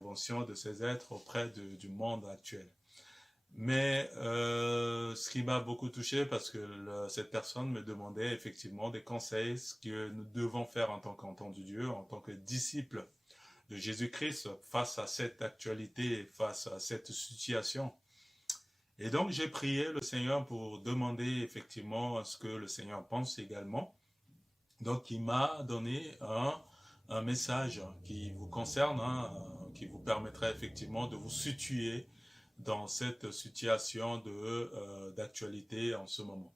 l'intervention de ces êtres auprès du monde actuel. Mais ce qui m'a beaucoup touché, parce que cette personne me demandait effectivement des conseils, ce que nous devons faire en tant qu'enfants de Dieu, en tant que disciples de Jésus-Christ, face à cette actualité, face à cette situation. Et donc j'ai prié le Seigneur pour demander effectivement ce que le Seigneur pense également. Donc il m'a donné un message qui vous concerne, hein, qui vous permettra effectivement de vous situer dans cette situation d'actualité en ce moment.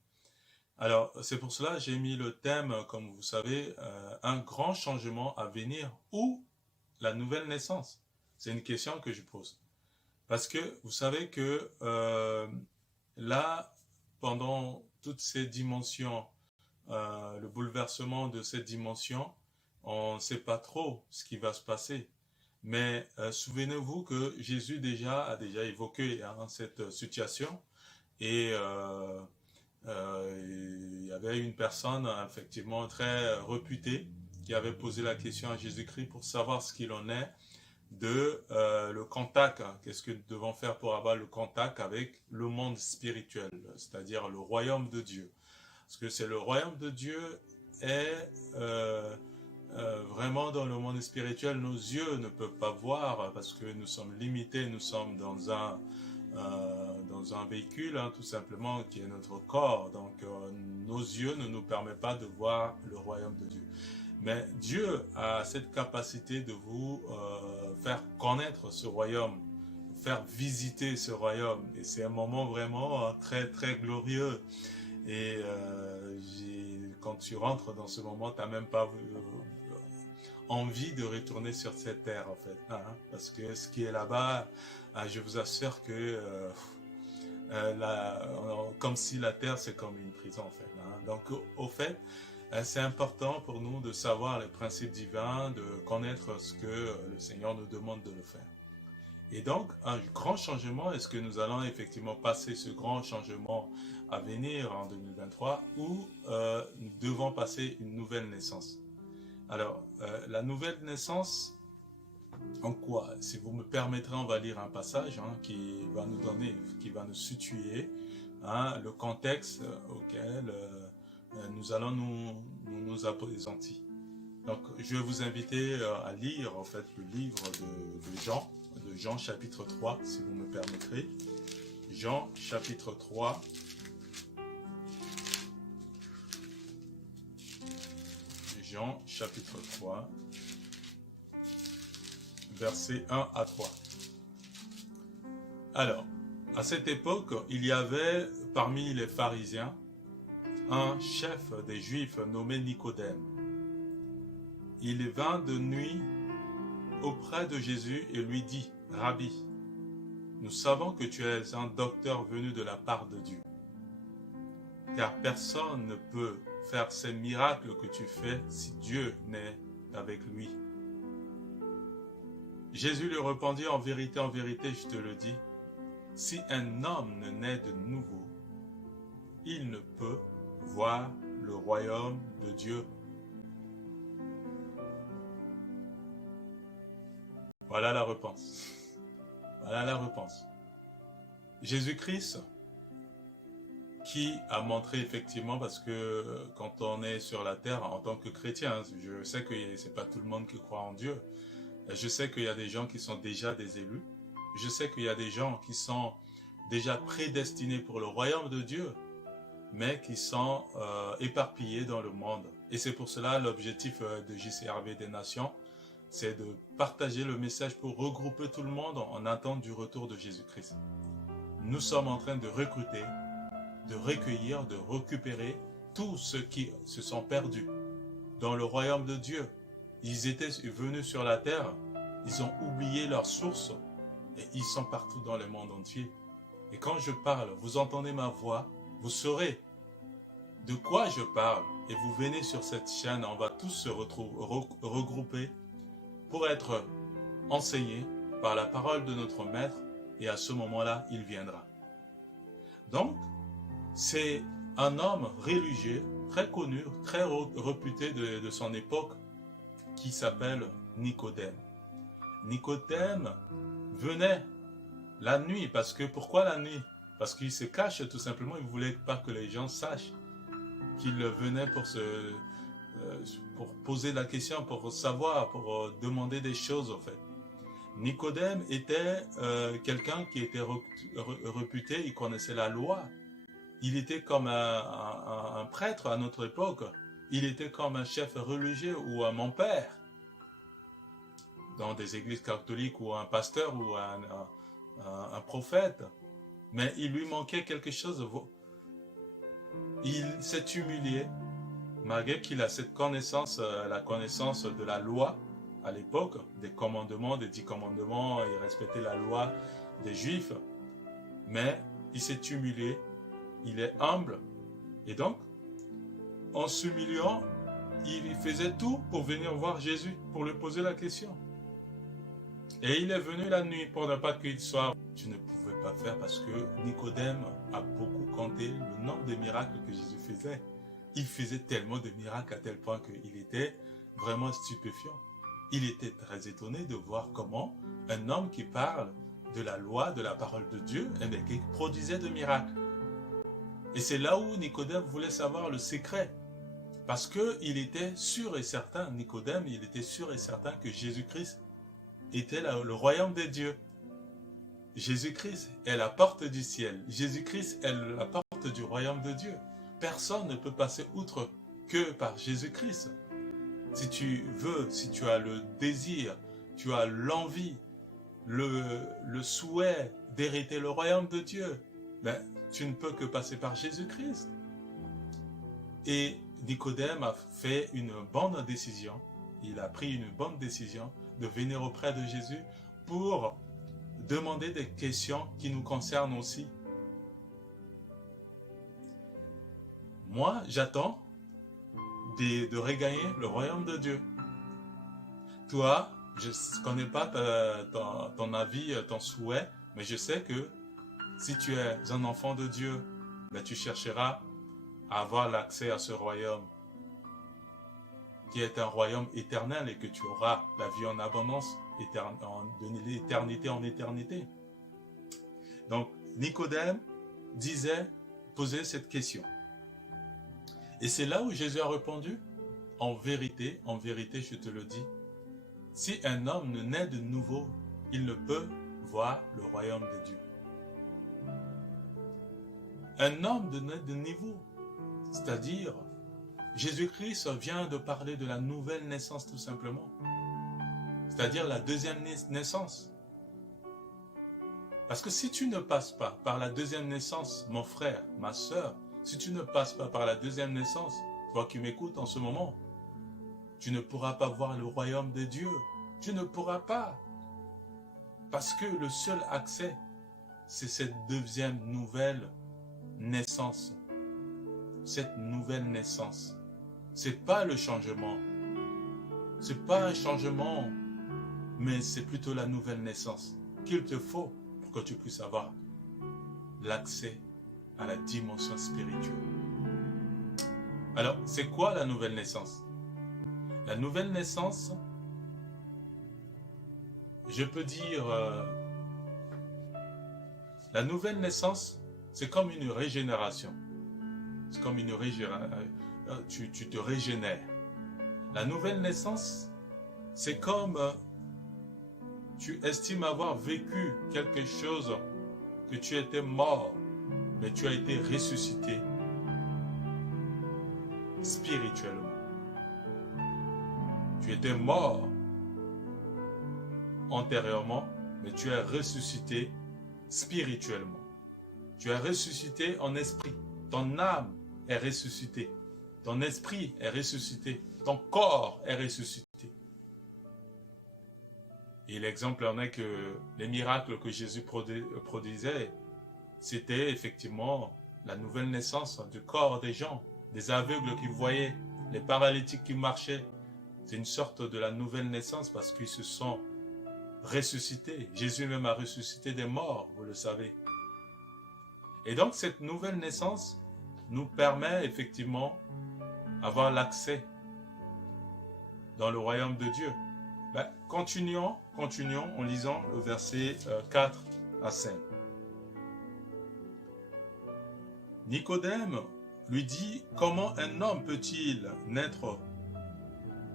Alors, c'est pour cela que j'ai mis le thème, comme vous savez, un grand changement à venir ou la nouvelle naissance. C'est une question que je pose. Parce que vous savez que là, pendant toutes ces dimensions, le bouleversement de cette dimension, on ne sait pas trop ce qui va se passer. Mais souvenez-vous que Jésus a déjà évoqué, hein, cette situation et il y avait une personne effectivement très réputée qui avait posé la question à Jésus-Christ pour savoir ce qu'il en est de le contact, hein. Qu'est-ce que nous devons faire pour avoir le contact avec le monde spirituel, c'est-à-dire le royaume de Dieu. Parce que c'est le royaume de Dieu est vraiment dans le monde spirituel, nos yeux ne peuvent pas voir parce que nous sommes limités, nous sommes dans un véhicule, hein, tout simplement, qui est notre corps. Donc nos yeux ne nous permettent pas de voir le royaume de Dieu. Mais Dieu a cette capacité de vous faire connaître ce royaume, faire visiter ce royaume. Et c'est un moment vraiment très, très glorieux. Et quand tu rentres dans ce moment, tu n'as même pas envie de retourner sur cette terre, en fait. Hein, parce que ce qui est là-bas, je vous assure que comme si la terre, c'est comme une prison, en fait. Hein. Donc, au fait, c'est important pour nous de savoir les principes divins, de connaître ce que le Seigneur nous demande de le faire. Et donc, un grand changement, est-ce que nous allons effectivement passer ce grand changement à venir en 2023 ou nous devons passer une nouvelle naissance? Alors, la nouvelle naissance, en quoi? Si vous me permettrez, on va lire un passage, hein, qui va nous donner, qui va nous situer, hein, le contexte auquel nous allons nous appesantir. Donc, je vais vous inviter à lire en fait le livre de Jean chapitre 3, si vous me permettrez. Jean chapitre 3. Jean chapitre 3, versets 1 à 3. Alors, à cette époque, il y avait parmi les pharisiens un chef des Juifs nommé Nicodème. Il vint de nuit auprès de Jésus et lui dit, « Rabbi, nous savons que tu es un docteur venu de la part de Dieu, car personne ne peut faire ces miracles que tu fais si Dieu n'est avec lui. » Jésus lui répondit, en vérité, je te le dis, si un homme ne naît de nouveau, il ne peut voir le royaume de Dieu. Voilà la réponse. Voilà la réponse. Jésus-Christ, qui a montré effectivement, parce que quand on est sur la terre en tant que chrétien, je sais que c'est pas tout le monde qui croit en Dieu. Je sais qu'il y a des gens qui sont déjà des élus. Je sais qu'il y a des gens qui sont déjà prédestinés pour le royaume de Dieu, mais qui sont éparpillés dans le monde. Et c'est pour cela l'objectif de JCRV des Nations, c'est de partager le message pour regrouper tout le monde en attente du retour de Jésus-Christ. Nous sommes en train de recruter, de recueillir, de récupérer tous ceux qui se sont perdus dans le royaume de Dieu. Ils étaient venus sur la terre, ils ont oublié leur source et ils sont partout dans le monde entier. Et quand je parle, vous entendez ma voix, vous saurez de quoi je parle et vous venez sur cette chaîne, on va tous se regrouper pour être enseignés par la parole de notre Maître et à ce moment-là, il viendra. Donc, c'est un homme religieux, très connu, très réputé de son époque, qui s'appelle Nicodème. Nicodème venait la nuit, parce que, pourquoi la nuit? Parce qu'il se cache tout simplement, il ne voulait pas que les gens sachent qu'il venait pour poser la question, pour savoir, pour demander des choses en fait. Nicodème était quelqu'un qui était réputé, il connaissait la loi. Il était comme un prêtre à notre époque. Il était comme un chef religieux ou un mon-père dans des églises catholiques ou un pasteur ou un prophète. Mais il lui manquait quelque chose. Il s'est humilié, malgré qu'il a cette connaissance, la connaissance de la loi à l'époque, des commandements, des 10 commandements, il respectait la loi des Juifs. Mais il s'est humilié, il est humble. Et donc, en s'humiliant, il faisait tout pour venir voir Jésus, pour lui poser la question. Et il est venu la nuit pour ne pas qu'il soit... Tu ne pouvais pas faire parce que Nicodème a beaucoup compté le nombre de miracles que Jésus faisait. Il faisait tellement de miracles à tel point qu'il était vraiment stupéfiant. Il était très étonné de voir comment un homme qui parle de la loi, de la parole de Dieu, qui produisait de miracles. Et c'est là où Nicodème voulait savoir le secret. Parce qu'il était sûr et certain, Nicodème, il était sûr et certain que Jésus-Christ était le royaume des dieux. Jésus-Christ est la porte du ciel. Jésus-Christ est la porte du royaume de Dieu. Personne ne peut passer outre que par Jésus-Christ. Si tu veux, si tu as le désir, tu as l'envie, le souhait d'hériter le royaume de Dieu, ben, tu ne peux que passer par Jésus-Christ. Et Nicodème a fait une bonne décision. Il a pris une bonne décision de venir auprès de Jésus pour demander des questions qui nous concernent aussi. Moi, j'attends de regagner le royaume de Dieu. Toi, je ne connais pas ton avis, ton souhait, mais je sais que si tu es un enfant de Dieu, ben tu chercheras à avoir l'accès à ce royaume qui est un royaume éternel et que tu auras la vie en abondance de l'éternité en éternité. Donc, Nicodème posait cette question. Et c'est là où Jésus a répondu, en vérité, je te le dis, si un homme ne naît de nouveau, il ne peut voir le royaume de Dieu. Un homme de naît de nouveau, c'est-à-dire, Jésus-Christ vient de parler de la nouvelle naissance tout simplement. C'est-à-dire la deuxième naissance. Parce que si tu ne passes pas par la deuxième naissance, mon frère, ma soeur, si tu ne passes pas par la deuxième naissance, toi qui m'écoutes en ce moment, tu ne pourras pas voir le royaume de Dieu. Tu ne pourras pas. Parce que le seul accès, c'est cette deuxième nouvelle naissance. Cette nouvelle naissance. C'est pas le changement. C'est pas un changement, mais c'est plutôt la nouvelle naissance qu'il te faut pour que tu puisses avoir l'accès à la dimension spirituelle. Alors, c'est quoi la nouvelle naissance? La nouvelle naissance, je peux dire, la nouvelle naissance, c'est comme une régénération. C'est comme une régénération. Tu te régénères. La nouvelle naissance, c'est comme tu estimes avoir vécu quelque chose, que tu étais mort, mais tu as été ressuscité spirituellement. Tu étais mort antérieurement, mais tu es ressuscité spirituellement. Tu es ressuscité en esprit. Ton âme est ressuscitée. Ton esprit est ressuscité. Ton corps est ressuscité. Et l'exemple en est que les miracles que Jésus produisait, c'était effectivement la nouvelle naissance du corps des gens, des aveugles qui voyaient, les paralytiques qui marchaient. C'est une sorte de la nouvelle naissance parce qu'ils se sont ressuscités. Jésus même a ressuscité des morts, vous le savez. Et donc cette nouvelle naissance nous permet effectivement d'avoir l'accès dans le royaume de Dieu. Ben, continuons en lisant le verset 4 à 5. Nicodème lui dit, comment un homme peut-il naître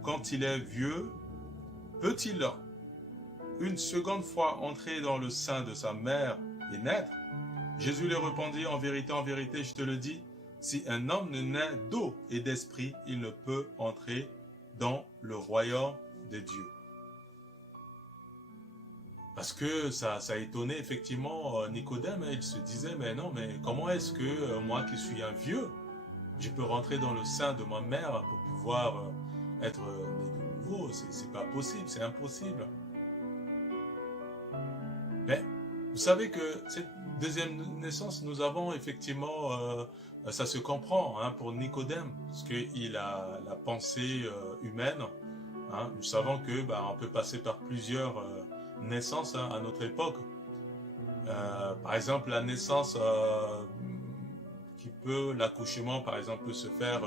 quand il est vieux? Peut-il une seconde fois entrer dans le sein de sa mère et naître? Jésus lui répondit, en vérité, je te le dis, si un homme ne naît d'eau et d'esprit, il ne peut entrer dans le royaume de Dieu. Parce que ça a étonné effectivement Nicodème, il se disait, mais non, mais comment est-ce que moi qui suis un vieux, je peux rentrer dans le sein de ma mère pour pouvoir être né de nouveau? C'est pas possible, c'est impossible. Mais vous savez que cette deuxième naissance, nous avons effectivement, ça se comprend hein, pour Nicodème, parce qu'il a la pensée humaine. Hein. Nous savons que on peut passer par plusieurs naissances hein, à notre époque. Par exemple, la naissance l'accouchement par exemple peut se faire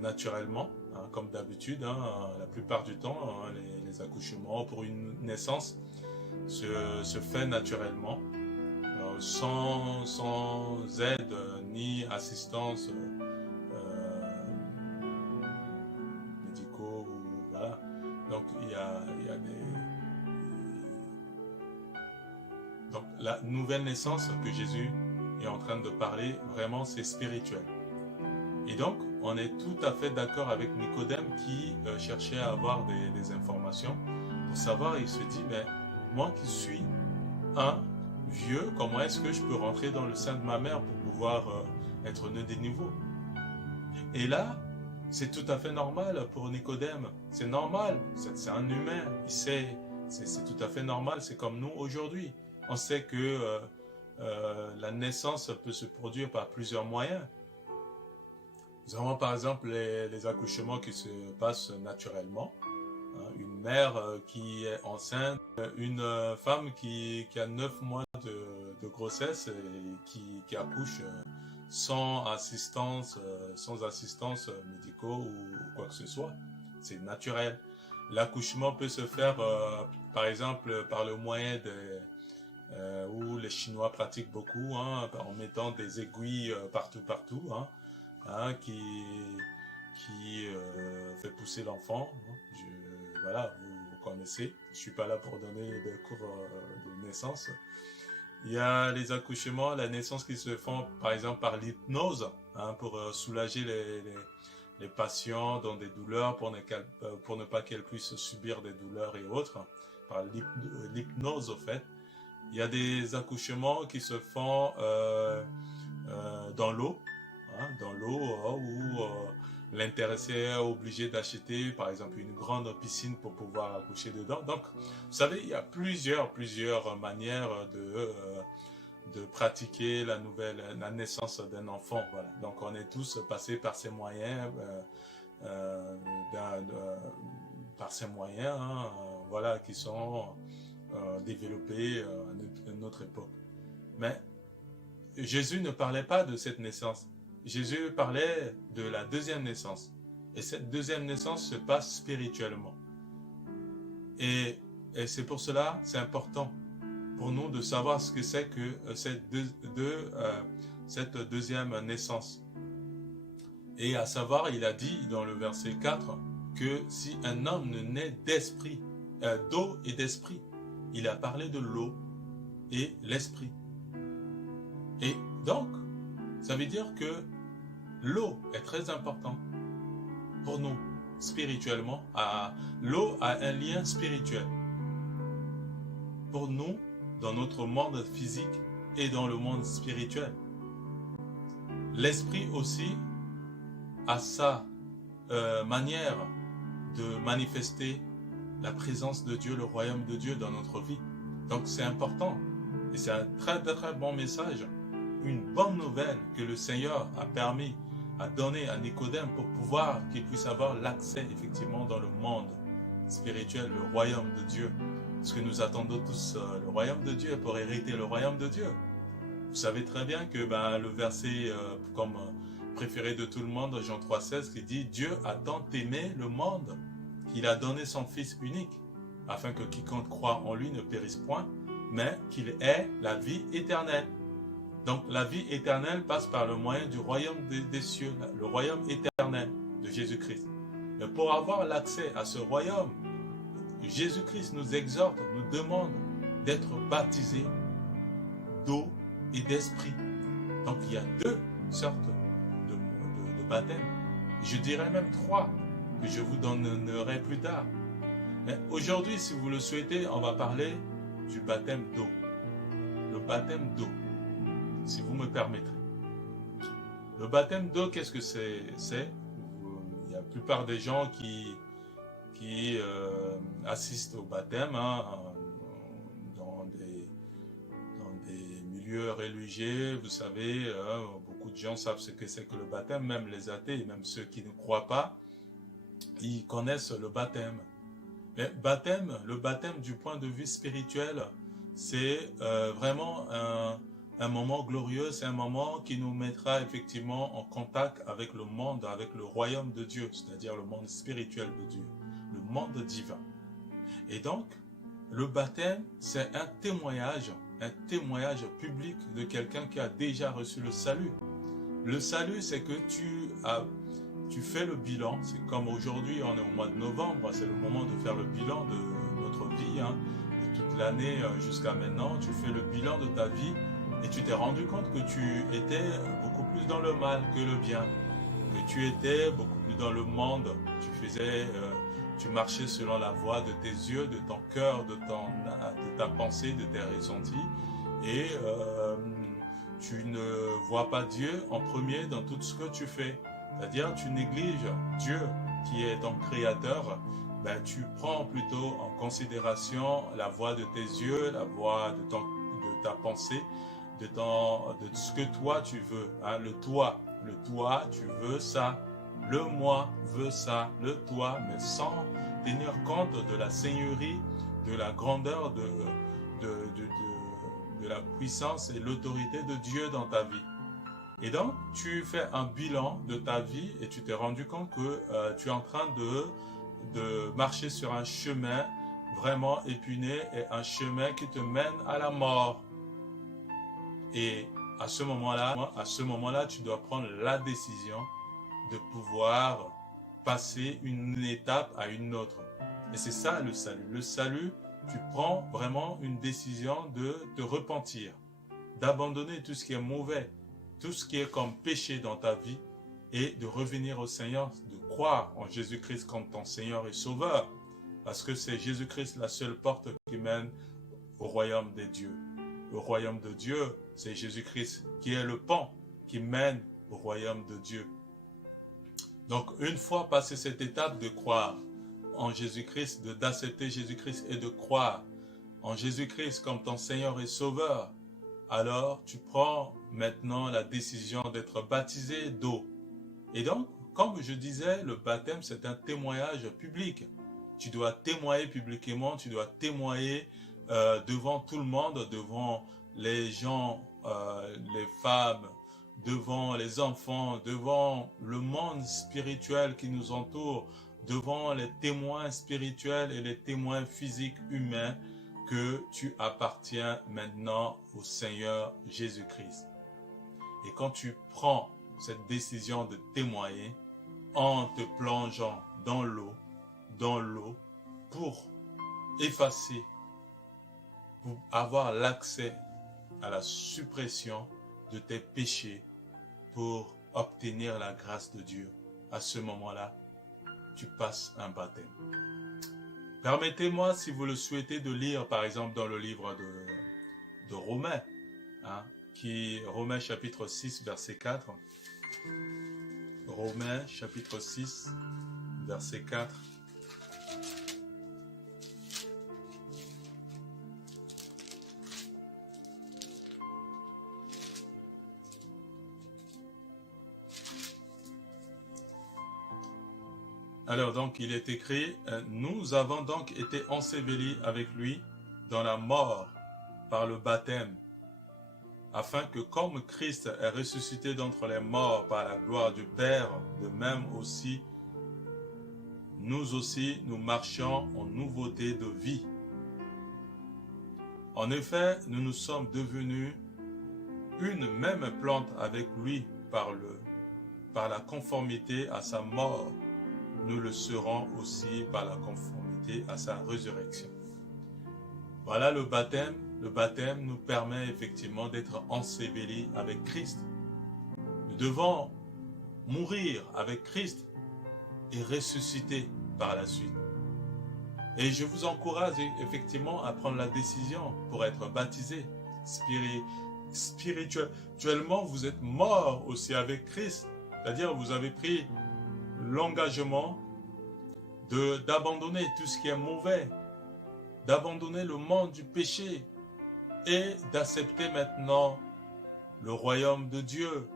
naturellement, hein, comme d'habitude, hein, la plupart du temps, hein, les accouchements pour une naissance se fait naturellement, sans aide ni assistance médicaux, voilà. Donc il y a des... Donc la nouvelle naissance que Jésus est en train de parler, vraiment c'est spirituel. Et donc on est tout à fait d'accord avec Nicodème qui cherchait à avoir des informations pour savoir. Il se dit, mais moi qui suis un vieux, comment est-ce que je peux rentrer dans le sein de ma mère pour pouvoir être né de nouveau? Et là, c'est tout à fait normal pour Nicodème. C'est normal, c'est un humain. Il sait, c'est tout à fait normal. C'est comme nous aujourd'hui. On sait que la naissance peut se produire par plusieurs moyens. Nous avons par exemple les accouchements qui se passent naturellement. Une mère qui est enceinte, une femme qui a 9 mois de grossesse et qui accouche sans assistance médicaux ou quoi que ce soit. C'est naturel. L'accouchement peut se faire par exemple par le moyen où les Chinois pratiquent beaucoup, hein, en mettant des aiguilles partout, hein, qui fait pousser l'enfant. Voilà, vous connaissez. Je ne suis pas là pour donner des cours de naissance. Il y a les accouchements, la naissance qui se font par exemple par l'hypnose, hein, pour soulager les patients dans des douleurs, pour ne pas qu'elles puissent subir des douleurs et autres, par l'hypnose au fait. Il y a des accouchements qui se font dans l'eau, hein, où l'intéressé est obligé d'acheter par exemple une grande piscine pour pouvoir accoucher dedans. Donc vous savez, il y a plusieurs manières de pratiquer la naissance d'un enfant. Voilà. Donc on est tous passés par ces moyens, hein, voilà, qui sont développés à notre époque. Mais Jésus ne parlait pas de cette naissance. Jésus parlait de la deuxième naissance. Et cette deuxième naissance se passe spirituellement. Et c'est pour cela, c'est important pour nous de savoir ce que c'est que cette deuxième naissance. Et à savoir, il a dit dans le verset 4 que si un homme ne naît d'eau et d'esprit, il a parlé de l'eau et l'esprit. Et donc, ça veut dire que l'eau est très importante pour nous spirituellement. L'eau a un lien spirituel pour nous dans notre monde physique et dans le monde spirituel. L'esprit aussi a sa manière de manifester la présence de Dieu, le royaume de Dieu dans notre vie. Donc c'est important et c'est un très très bon message, une bonne nouvelle que le Seigneur a donné à Nicodème pour pouvoir qu'il puisse avoir l'accès effectivement dans le monde spirituel, le royaume de Dieu. Parce que nous attendons tous le royaume de Dieu pour hériter le royaume de Dieu. Vous savez très bien que le verset comme préféré de tout le monde, Jean 3,16, qui dit « Dieu a tant aimé le monde » qu'il a donné son Fils unique, afin que quiconque croit en lui ne périsse point, mais qu'il ait la vie éternelle. Donc la vie éternelle passe par le moyen du royaume des cieux, le royaume éternel de Jésus-Christ. Mais pour avoir l'accès à ce royaume, Jésus-Christ nous exhorte, nous demande d'être baptisés d'eau et d'esprit. Donc il y a deux sortes de baptême. Je dirais même trois que je vous donnerai plus tard. Mais aujourd'hui, si vous le souhaitez, on va parler du baptême d'eau. Le baptême d'eau, si vous me permettrez. Le baptême d'eau, qu'est-ce que c'est? Il y a la plupart des gens qui assistent au baptême dans des milieux religieux. Vous savez, beaucoup de gens savent ce que c'est que le baptême, même les athées, et même ceux qui ne croient pas, ils connaissent le baptême. Mais le baptême du point de vue spirituel, c'est vraiment un moment glorieux, c'est un moment qui nous mettra effectivement en contact avec le monde, avec le royaume de Dieu, c'est-à-dire le monde spirituel de Dieu, le monde divin. Et donc, le baptême, c'est un témoignage public de quelqu'un qui a déjà reçu le salut. Le salut, c'est que tu fais le bilan. C'est comme aujourd'hui, on est au mois de novembre, c'est le moment de faire le bilan de notre vie, de toute l'année jusqu'à maintenant. Tu fais le bilan de ta vie et tu t'es rendu compte que tu étais beaucoup plus dans le mal que le bien, que tu étais beaucoup plus dans le monde. Tu marchais selon la voie de tes yeux, de ton cœur, de ta pensée, de tes ressentis, et tu ne vois pas Dieu en premier dans tout ce que tu fais. C'est-à-dire, tu négliges Dieu qui est ton créateur, tu prends plutôt en considération la voix de tes yeux, la voix de ta pensée, de ce que toi tu veux. Le toi, tu veux ça. Le moi veut ça, le toi, mais sans tenir compte de la seigneurie, de la grandeur, de la puissance et l'autorité de Dieu dans ta vie. Et donc, tu fais un bilan de ta vie et tu t'es rendu compte que tu es en train de marcher sur un chemin vraiment épineux et un chemin qui te mène à la mort. Et à ce moment-là, tu dois prendre la décision de pouvoir passer une étape à une autre. Et c'est ça le salut. Le salut, tu prends vraiment une décision de te repentir, d'abandonner tout ce qui est mauvais, tout ce qui est comme péché dans ta vie et de revenir au Seigneur, de croire en Jésus-Christ comme ton Seigneur et Sauveur. Parce que c'est Jésus-Christ la seule porte qui mène au royaume des dieux. Le royaume de Dieu, c'est Jésus-Christ qui est le pont qui mène au royaume de Dieu. Donc, une fois passé cette étape de croire en Jésus-Christ, d'accepter Jésus-Christ et de croire en Jésus-Christ comme ton Seigneur et Sauveur, alors tu prends maintenant la décision d'être baptisé d'eau. Et donc, comme je disais, le baptême, c'est un témoignage public. Tu dois témoigner publiquement, tu dois témoigner devant tout le monde, devant les gens, les femmes, devant les enfants, devant le monde spirituel qui nous entoure, devant les témoins spirituels et les témoins physiques humains, que tu appartiens maintenant au Seigneur Jésus-Christ. Et quand tu prends cette décision de témoigner en te plongeant dans l'eau pour effacer, pour avoir l'accès à la suppression de tes péchés, pour obtenir la grâce de Dieu. À ce moment-là, tu passes un baptême. Permettez-moi, si vous le souhaitez, de lire par exemple dans le livre de Romains, Romains chapitre 6, verset 4. Romains chapitre 6, verset 4. Alors donc il est écrit, nous avons donc été ensevelis avec lui dans la mort par le baptême, afin que comme Christ est ressuscité d'entre les morts par la gloire du Père, de même aussi nous aussi, nous marchions en nouveauté de vie. En effet, nous nous sommes devenus une même plante avec lui par la conformité à sa mort. Nous le serons aussi par la conformité à sa résurrection. Voilà le baptême. Le baptême nous permet effectivement d'être ensevelis avec Christ. Nous devons mourir avec Christ et ressusciter par la suite. Et je vous encourage effectivement à prendre la décision pour être baptisé. Spirituellement, vous êtes mort aussi avec Christ. C'est-à-dire vous avez pris l'engagement d'abandonner tout ce qui est mauvais, d'abandonner le monde du péché et d'accepter maintenant le royaume de Dieu.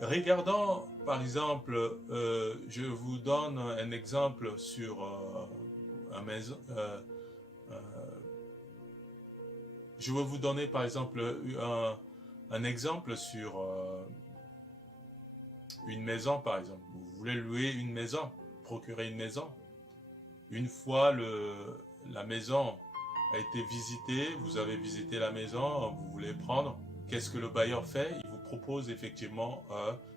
Regardons par exemple, je vous donne un exemple sur je vais vous donner par exemple un exemple sur une maison par exemple. Vous voulez louer une maison, procurer une maison. Une fois la maison a été visitée, vous avez visité la maison, vous voulez prendre, qu'est-ce que le bailleur fait? Il vous propose effectivement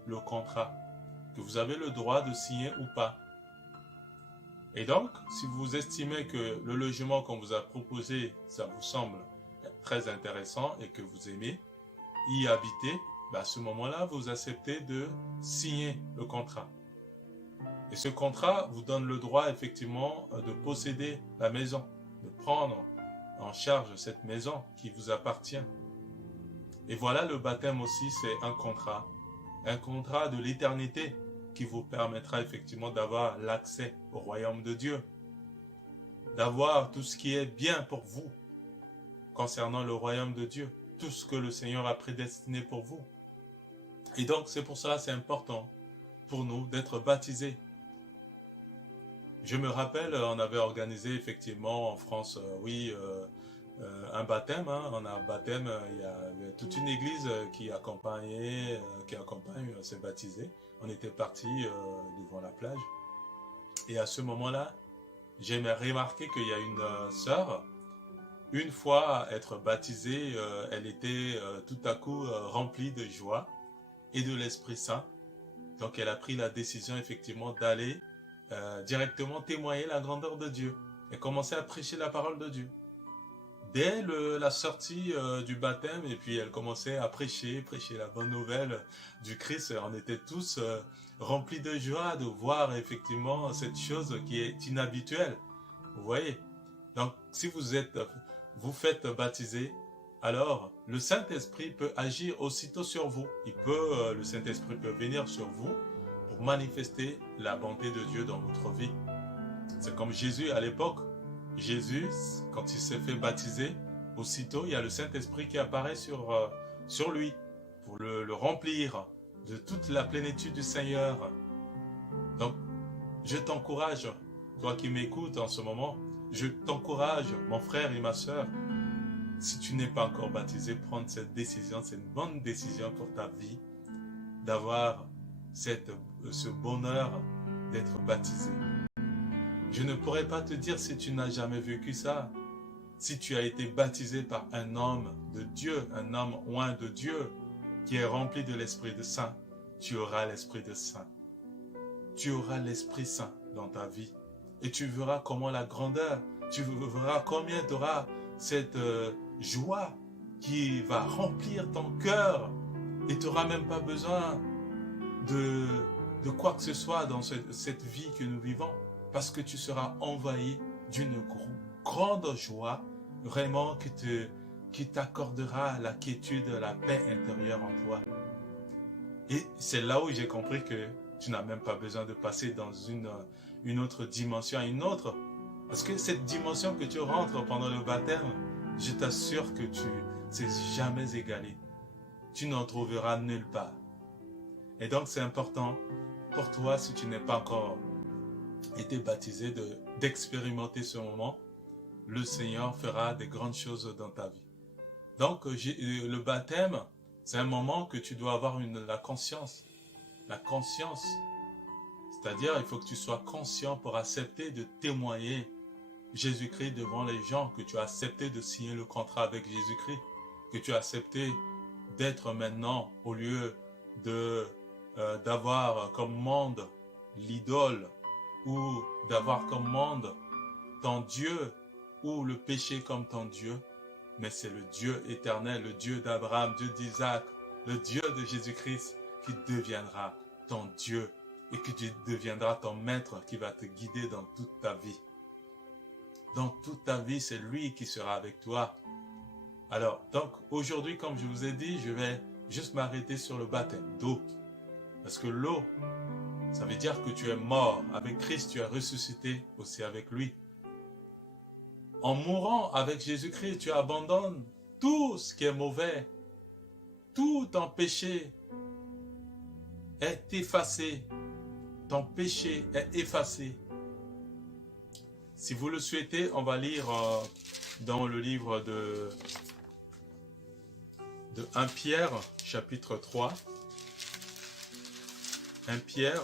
le contrat, que vous avez le droit de signer ou pas. Et donc, si vous estimez que le logement qu'on vous a proposé, ça vous semble très intéressant et que vous aimez y habiter, à ce moment-là, vous acceptez de signer le contrat. Et ce contrat vous donne le droit effectivement de posséder la maison, de prendre en charge cette maison qui vous appartient. Et voilà, le baptême aussi, c'est un contrat de l'éternité qui vous permettra effectivement d'avoir l'accès au royaume de Dieu, d'avoir tout ce qui est bien pour vous concernant le royaume de Dieu, tout ce que le Seigneur a prédestiné pour vous. Et donc, c'est pour cela c'est important pour nous d'être baptisés. Je me rappelle, on avait organisé effectivement en France, un baptême. On a un baptême, il y avait toute une église qui accompagne ces baptisés. On était partis devant la plage. Et à ce moment-là, j'ai remarqué qu'il y a une sœur, une fois être baptisée, elle était tout à coup remplie de joie et de l'Esprit Saint. Donc elle a pris la décision effectivement d'aller directement témoigner la grandeur de Dieu et commencer à prêcher la parole de Dieu. Dès la sortie du baptême, et puis elle commençait à prêcher la bonne nouvelle du Christ. On était tous remplis de joie de voir effectivement cette chose qui est inhabituelle. Vous voyez? Donc si vous faites baptiser, alors le Saint-Esprit peut agir aussitôt sur vous. Le Saint-Esprit peut venir sur vous pour manifester la bonté de Dieu dans votre vie. C'est comme Jésus à l'époque. Jésus, quand il s'est fait baptiser, aussitôt il y a le Saint-Esprit qui apparaît sur lui pour le remplir de toute la plénitude du Seigneur. Donc, je t'encourage, toi qui m'écoutes en ce moment, je t'encourage, mon frère et ma soeur, si tu n'es pas encore baptisé, prendre cette décision, c'est une bonne décision pour ta vie, d'avoir ce bonheur d'être baptisé. Je ne pourrais pas te dire si tu n'as jamais vécu ça. Si tu as été baptisé par un homme de Dieu, un homme oint de Dieu, qui est rempli de l'Esprit de Saint, tu auras l'Esprit de Saint. Tu auras l'Esprit Saint dans ta vie. Et tu verras comment la grandeur, tu verras combien tu auras cette joie qui va remplir ton cœur. Et tu n'auras même pas besoin de quoi que ce soit dans cette vie que nous vivons. Parce que tu seras envahi d'une grande joie, vraiment qui t'accordera la quiétude, la paix intérieure en toi. Et c'est là où j'ai compris que tu n'as même pas besoin de passer dans une autre dimension à une autre. Parce que cette dimension que tu rentres pendant le baptême, je t'assure que c'est jamais égalé. Tu n'en trouveras nulle part. Et donc c'est important pour toi, si tu n'es pas encore été baptisé, d'expérimenter ce moment. Le Seigneur fera des grandes choses dans ta vie. Donc le baptême, c'est un moment que tu dois avoir la conscience. La conscience, C'est-à-dire, il faut que tu sois conscient pour accepter de témoigner Jésus-Christ devant les gens, que tu as accepté de signer le contrat avec Jésus-Christ, que tu as accepté d'être maintenant, au lieu d'avoir comme monde l'idole, ou d'avoir comme monde ton Dieu, ou le péché comme ton Dieu, mais c'est le Dieu éternel, le Dieu d'Abraham, Dieu d'Isaac, le Dieu de Jésus-Christ qui deviendra ton Dieu et qui deviendra ton maître qui va te guider dans toute ta vie. Dans toute ta vie, c'est lui qui sera avec toi. Alors, donc, aujourd'hui, comme je vous ai dit, je vais juste m'arrêter sur le baptême d'eau. Parce que l'eau, ça veut dire que tu es mort. Avec Christ, tu es ressuscité aussi avec lui. En mourant avec Jésus-Christ, tu abandonnes tout ce qui est mauvais. Tout ton péché est effacé. Ton péché est effacé. Si vous le souhaitez, on va lire dans le livre de 1 Pierre, chapitre 3. 1 Pierre,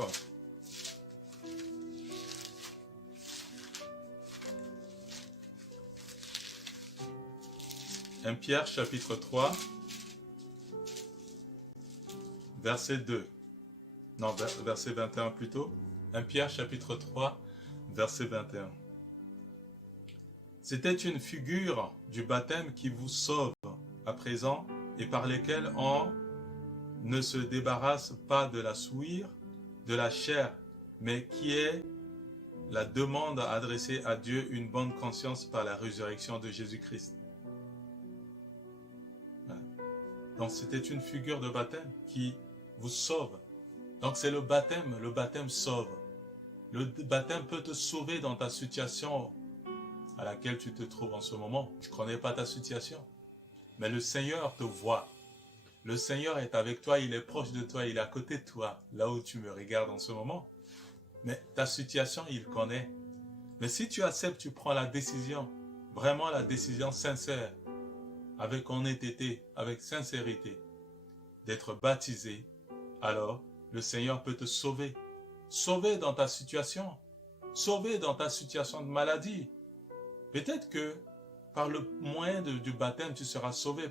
chapitre 3, verset 2. Non, verset 21 plutôt. 1 Pierre, chapitre 3, verset 21. C'était une figure du baptême qui vous sauve à présent et par lesquels on ne se débarrasse pas de la souillure de la chair, mais qui est la demande adressée à Dieu une bonne conscience par la résurrection de Jésus-Christ. Donc c'était une figure de baptême qui vous sauve. Donc c'est le baptême sauve. Le baptême peut te sauver dans ta situation à laquelle tu te trouves en ce moment. Je ne connais pas ta situation, mais le Seigneur te voit. Le Seigneur est avec toi, il est proche de toi, il est à côté de toi, là où tu me regardes en ce moment. Mais ta situation, il connaît. Mais si tu acceptes, tu prends la décision, vraiment la décision sincère, avec honnêteté, avec sincérité, d'être baptisé, alors le Seigneur peut te sauver. Sauver dans ta situation. Sauver dans ta situation de maladie. Peut-être que par le moyen du baptême, tu seras sauvé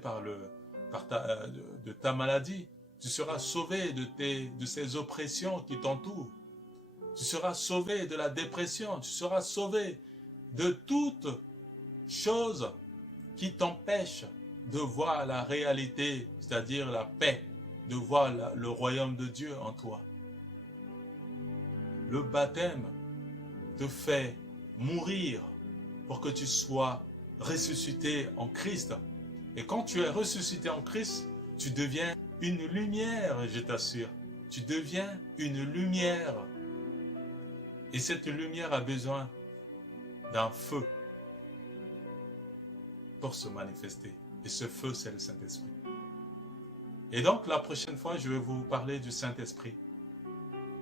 de ta maladie. Tu seras sauvé de ces oppressions qui t'entourent. Tu seras sauvé de la dépression. Tu seras sauvé de toute chose qui t'empêche de voir la réalité, c'est-à-dire la paix, de voir le royaume de Dieu en toi. Le baptême te fait mourir pour que tu sois ressuscité en Christ. Et quand tu es ressuscité en Christ, tu deviens une lumière, je t'assure. Tu deviens une lumière. Et cette lumière a besoin d'un feu pour se manifester. Et ce feu, c'est le Saint-Esprit. Et donc, la prochaine fois, je vais vous parler du Saint-Esprit.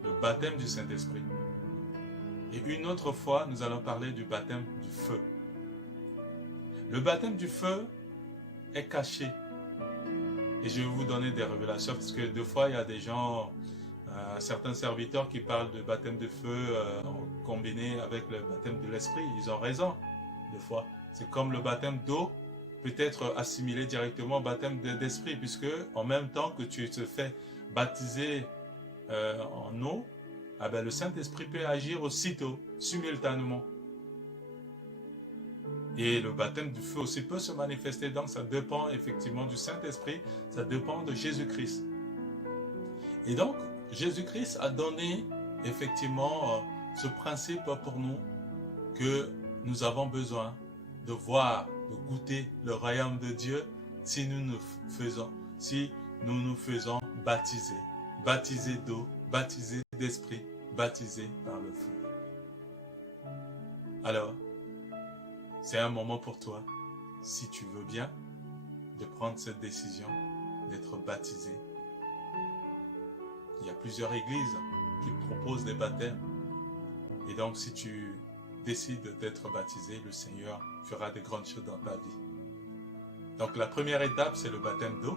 Le baptême du Saint-Esprit. Et une autre fois, nous allons parler du baptême du feu. Le baptême du feu est caché. Et je vais vous donner des révélations parce que deux fois, il y a des gens, certains serviteurs qui parlent de baptême de feu combiné avec le baptême de l'esprit. Ils ont raison, deux fois. C'est comme le baptême d'eau peut être assimilé directement au baptême d'esprit puisque en même temps que tu te fais baptiser en eau, ah ben, le Saint-Esprit peut agir aussitôt, simultanément. Et le baptême du feu aussi peut se manifester, donc ça dépend effectivement du Saint-Esprit, ça dépend de Jésus-Christ. Et donc, Jésus-Christ a donné effectivement ce principe pour nous que nous avons besoin de voir, de goûter le royaume de Dieu si nous nous faisons baptiser. Baptisé d'eau, baptisé d'esprit, baptisé par le feu. Alors, c'est un moment pour toi, si tu veux bien, de prendre cette décision d'être baptisé. Il y a plusieurs églises qui proposent des baptêmes. Et donc, si tu décides d'être baptisé, le Seigneur fera de grandes choses dans ta vie. Donc, la première étape, c'est le baptême d'eau.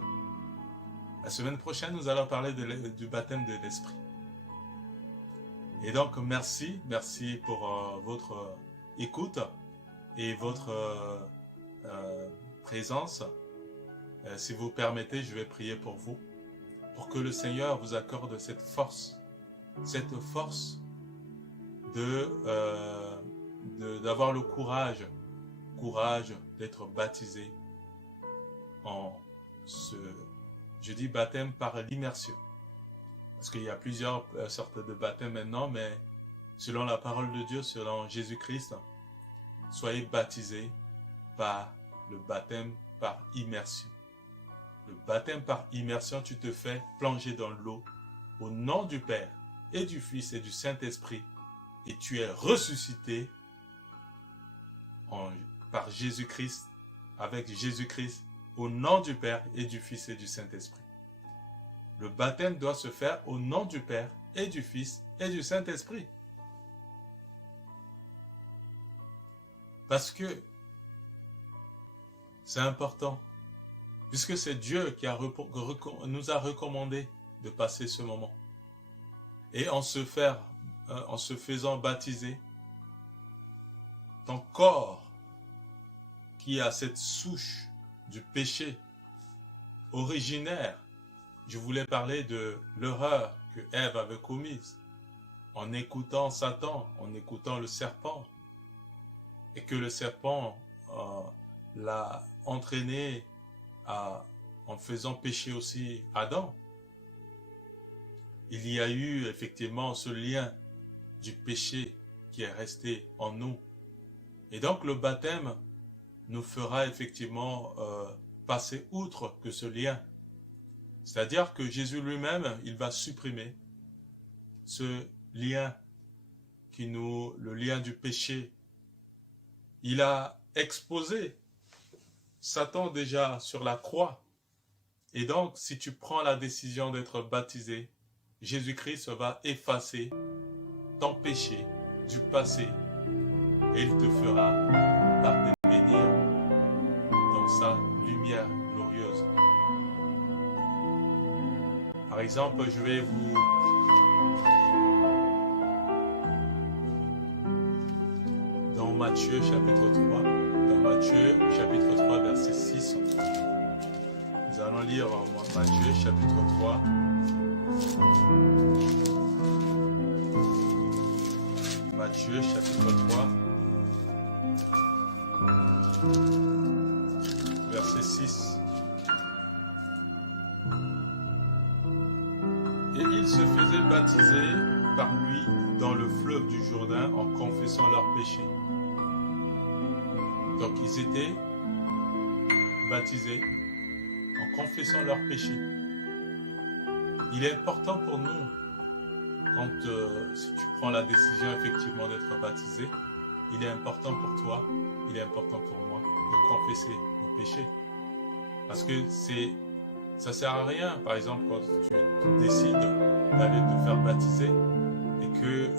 La semaine prochaine, nous allons parler du baptême de l'esprit. Et donc, merci pour votre écoute et votre présence. Si vous permettez, je vais prier pour vous, pour que le Seigneur vous accorde cette force d'avoir le courage d'être baptisé en je dis baptême par l'immersion. Parce qu'il y a plusieurs sortes de baptêmes maintenant, mais selon la parole de Dieu, selon Jésus-Christ, soyez baptisés par le baptême par immersion. Le baptême par immersion, tu te fais plonger dans l'eau au nom du Père et du Fils et du Saint-Esprit, et tu es ressuscité par Jésus-Christ, avec Jésus-Christ, au nom du Père et du Fils et du Saint-Esprit. Le baptême doit se faire au nom du Père et du Fils et du Saint-Esprit. Parce que c'est important. Puisque c'est Dieu qui nous a recommandé de passer ce moment. Et en se faisant baptiser, ton corps qui a cette souche du péché originaire, je voulais parler de l'erreur que Ève avait commise en écoutant Satan, en écoutant le serpent, et que le serpent l'a entraîné en faisant pécher aussi Adam. Il y a eu effectivement ce lien du péché qui est resté en nous. Et donc le baptême nous fera effectivement passer outre que ce lien. C'est-à-dire que Jésus lui-même, il va supprimer ce lien le lien du péché. Il a exposé Satan déjà sur la croix. Et donc, si tu prends la décision d'être baptisé, Jésus-Christ va effacer ton péché du passé et il te fera parvenir dans sa lumière glorieuse. Par exemple, je vais vous dans Matthieu chapitre 3, Matthieu chapitre 3 verset 6. Nous allons lire Matthieu chapitre 3. Matthieu chapitre 3 verset 6. Et ils se faisaient baptiser par lui dans le fleuve du Jourdain en confessant leurs péchés. Donc ils étaient baptisés en confessant leurs péchés. Il est important pour nous, si tu prends la décision effectivement d'être baptisé, il est important pour toi, il est important pour moi de confesser nos péchés. Parce que ça sert à rien, par exemple, quand tu décides d'aller te faire baptiser et que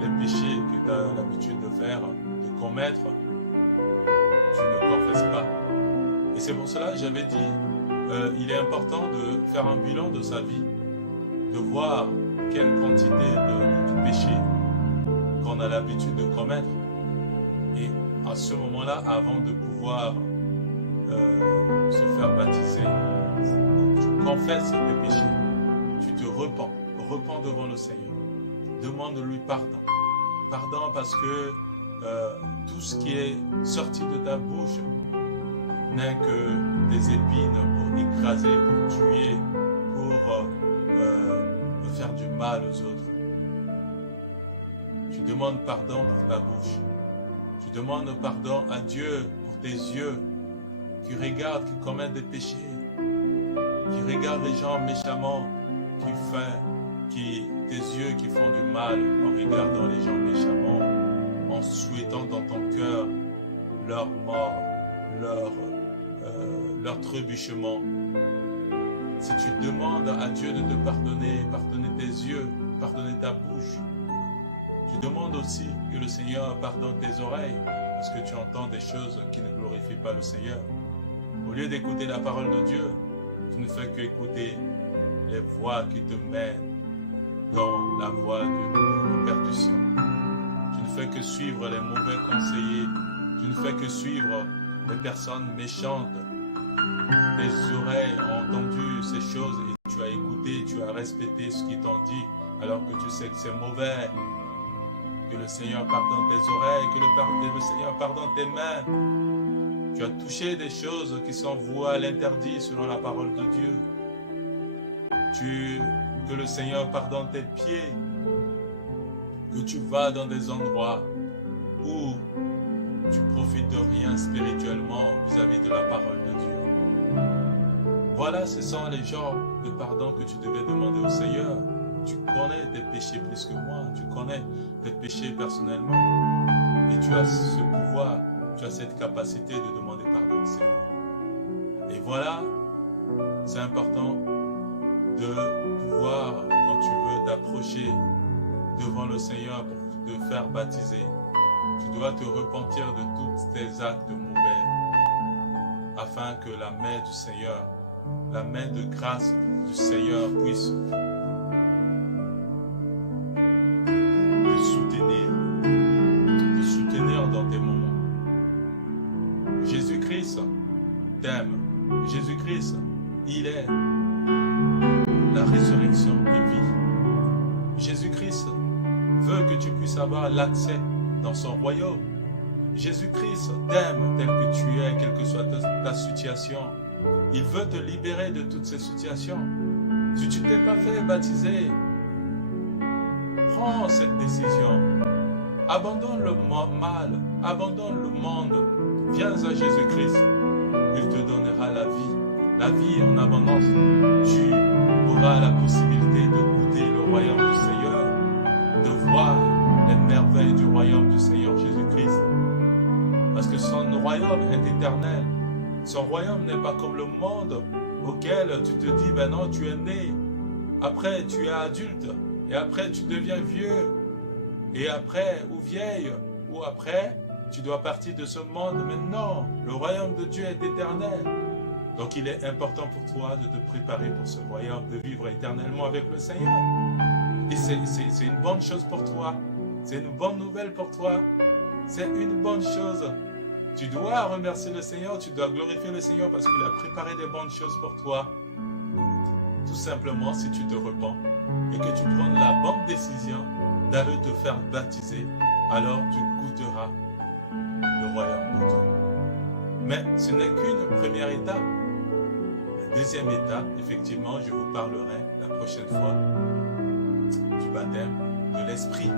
les péchés que tu as l'habitude de faire, de commettre, tu ne confesses pas. Et c'est pour cela que j'avais dit, il est important de faire un bilan de sa vie, de voir quelle quantité de péché qu'on a l'habitude de commettre. Et à ce moment-là, avant de pouvoir se faire baptiser, tu confesses tes péchés, tu te repens devant le Seigneur, demande-lui pardon. Pardon parce que tout ce qui est sorti de ta bouche n'est que des épines pour écraser, pour tuer, pour faire du mal aux autres. Tu demandes pardon pour ta bouche. Tu demandes pardon à Dieu pour tes yeux qui regardent, qui commettent des péchés, qui regardent les gens méchamment, tes yeux qui font du mal en regardant les gens méchamment, en souhaitant dans ton cœur leur mort, leur trébuchement. Si tu demandes à Dieu de te pardonner tes yeux, pardonner ta bouche, tu demandes aussi que le Seigneur pardonne tes oreilles, parce que tu entends des choses qui ne glorifient pas le Seigneur. Au lieu d'écouter la parole de Dieu, tu ne fais qu'écouter les voix qui te mènent dans la voie de perdition. Tu ne fais que suivre les mauvais conseillers. Tu ne fais que suivre les personnes méchantes. Tes oreilles ont entendu ces choses et tu as écouté, tu as respecté ce qu'ils t'ont dit alors que tu sais que c'est mauvais. Que le Seigneur pardonne tes oreilles, que le Seigneur pardonne tes mains. Tu as touché des choses qui sont vouées à l'interdit selon la parole de Dieu. Que le Seigneur pardonne tes pieds. Que tu vas dans des endroits où tu profites de rien spirituellement vis-à-vis de la parole de Dieu. Voilà, ce sont les genres de pardon que tu devais demander au Seigneur. Tu connais tes péchés plus que moi. Tu connais tes péchés personnellement. Et tu as ce pouvoir, tu as cette capacité de demander pardon au Seigneur. Et voilà, c'est important de pouvoir, quand tu veux t'approcher devant le Seigneur pour te faire baptiser, tu dois te repentir de tous tes actes mauvais afin que la main du Seigneur, la main de grâce du Seigneur puisse te soutenir dans tes moments. Jésus-Christ t'aime. Jésus-Christ, il est la résurrection et vie. Jésus-Christ veut que tu puisses avoir l'accès dans son royaume. Jésus-Christ t'aime tel que tu es, quelle que soit ta situation. Il veut te libérer de toutes ces situations. Si tu ne t'es pas fait baptiser, prends cette décision. Abandonne le mal, abandonne le monde. Viens à Jésus-Christ. Il te donnera la vie en abondance. Tu auras la possibilité de goûter le royaume du Seigneur, de voir les merveilles du royaume du Seigneur Jésus-Christ. Parce que son royaume est éternel. Son royaume n'est pas comme le monde auquel tu te dis, ben non, tu es né. Après, tu es adulte. Et après, tu deviens vieux. Et après, ou vieille. Ou après, tu dois partir de ce monde. Mais non, le royaume de Dieu est éternel. Donc, il est important pour toi de te préparer pour ce royaume, de vivre éternellement avec le Seigneur. Et c'est une bonne chose pour toi. C'est une bonne nouvelle pour toi. C'est une bonne chose. Tu dois remercier le Seigneur, tu dois glorifier le Seigneur parce qu'il a préparé des bonnes choses pour toi. Tout simplement, si tu te repens et que tu prends la bonne décision d'aller te faire baptiser, alors tu goûteras le royaume de Dieu. Mais ce n'est qu'une première étape. La deuxième étape, effectivement, je vous parlerai la prochaine fois du baptême de l'Esprit.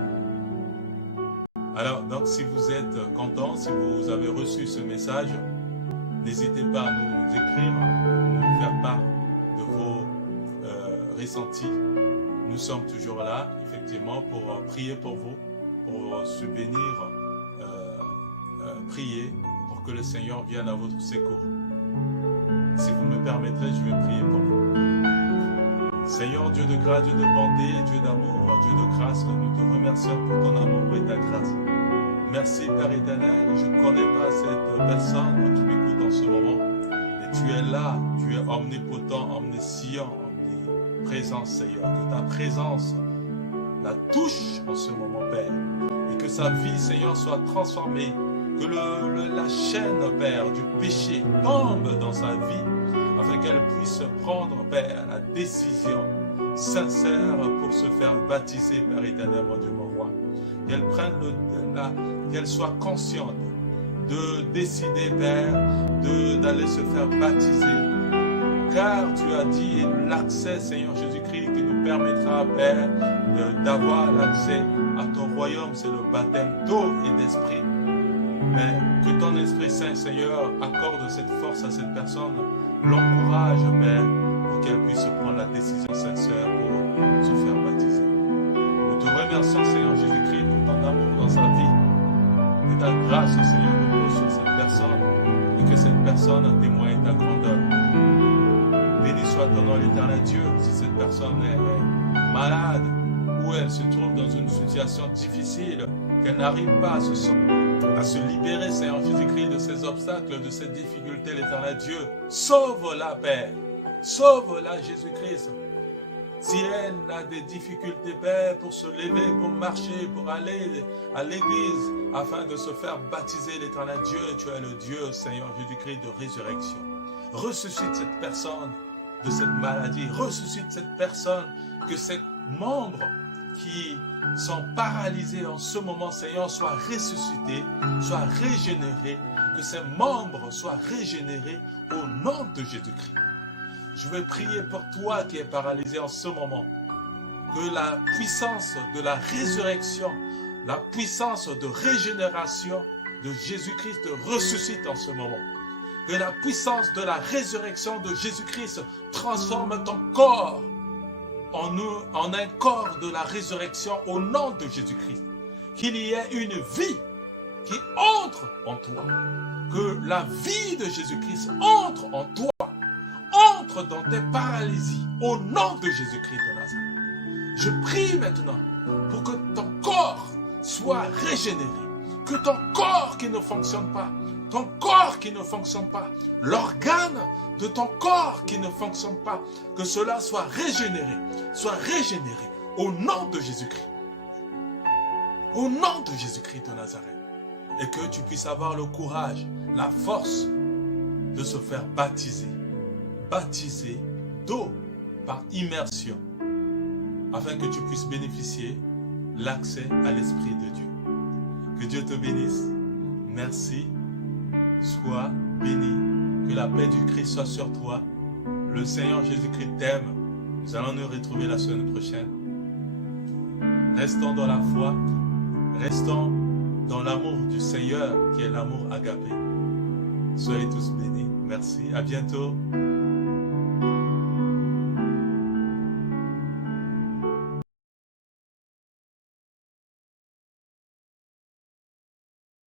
Alors, donc, si vous êtes content, si vous avez reçu ce message, n'hésitez pas à nous écrire, nous faire part de vos ressentis. Nous sommes toujours là, effectivement, pour prier pour vous, pour subvenir, prier pour que le Seigneur vienne à votre secours. Si vous me permettrez, je vais prier pour vous. Seigneur, Dieu de grâce, Dieu de bonté, Dieu d'amour, Dieu de grâce, nous te remercions pour ton amour et ta grâce. Merci Père éternel, je ne connais pas cette personne qui m'écoute en ce moment, mais tu es là, tu es omnipotent, omniscient, omniprésent Seigneur, que ta présence la touche en ce moment Père, et que sa vie Seigneur soit transformée, que la chaîne Père du péché tombe dans sa vie, afin qu'elle puisse prendre Père la décision sincère pour se faire baptiser Père éternel, mon Dieu, mon roi. Qu'elle prenne qu'elle soit consciente de décider, Père, d'aller se faire baptiser. Car tu as dit l'accès, Seigneur Jésus-Christ, qui nous permettra, Père, d'avoir l'accès à ton royaume, c'est le baptême d'eau et d'esprit. Mais que ton Esprit Saint, Seigneur, accorde cette force à cette personne, l'encourage, Père, pour qu'elle puisse prendre la décision sincère pour se faire baptiser. Nous te remercions, Seigneur Jésus-Christ, pour ton amour dans sa vie. Et ta grâce, Seigneur, repose sur cette personne et que cette personne témoigne ta grandeur. Béni soit ton nom, l'Éternel Dieu, si cette personne est malade ou elle se trouve dans une situation difficile, qu'elle n'arrive pas à se libérer, Seigneur Jésus-Christ, de ces obstacles, de ces difficultés, l'Éternel Dieu. Sauve-la, Père. Sauve-la, Jésus-Christ. Si elle a des difficultés, Père, pour se lever, pour marcher, pour aller à l'église, afin de se faire baptiser, l'Éternel Dieu, tu es le Dieu, Seigneur Jésus-Christ, de résurrection. Ressuscite cette personne de cette maladie. Ressuscite cette personne, que ces membres qui sont paralysés en ce moment, Seigneur, soient ressuscités, soient régénérés, que ces membres soient régénérés au nom de Jésus-Christ. Je veux prier pour toi qui es paralysé en ce moment, que la puissance de la résurrection, la puissance de régénération de Jésus-Christ te ressuscite en ce moment. Que la puissance de la résurrection de Jésus-Christ transforme ton corps en un corps de la résurrection au nom de Jésus-Christ. Qu'il y ait une vie qui entre en toi. Que la vie de Jésus-Christ entre en toi. Entre dans tes paralysies au nom de Jésus-Christ de Nazareth. Je prie maintenant pour que ton corps soit régénéré. Que ton corps qui ne fonctionne pas, ton corps qui ne fonctionne pas, l'organe de ton corps qui ne fonctionne pas, que cela soit régénéré au nom de Jésus-Christ. Au nom de Jésus-Christ de Nazareth. Et que tu puisses avoir le courage, la force de se faire baptiser d'eau par immersion, afin que tu puisses bénéficier l'accès à l'Esprit de Dieu. Que Dieu te bénisse. Merci. Sois béni. Que la paix du Christ soit sur toi. Le Seigneur Jésus-Christ t'aime. Nous allons nous retrouver la semaine prochaine. Restons dans la foi. Restons dans l'amour du Seigneur qui est l'amour agapé. Soyez tous bénis. Merci. À bientôt.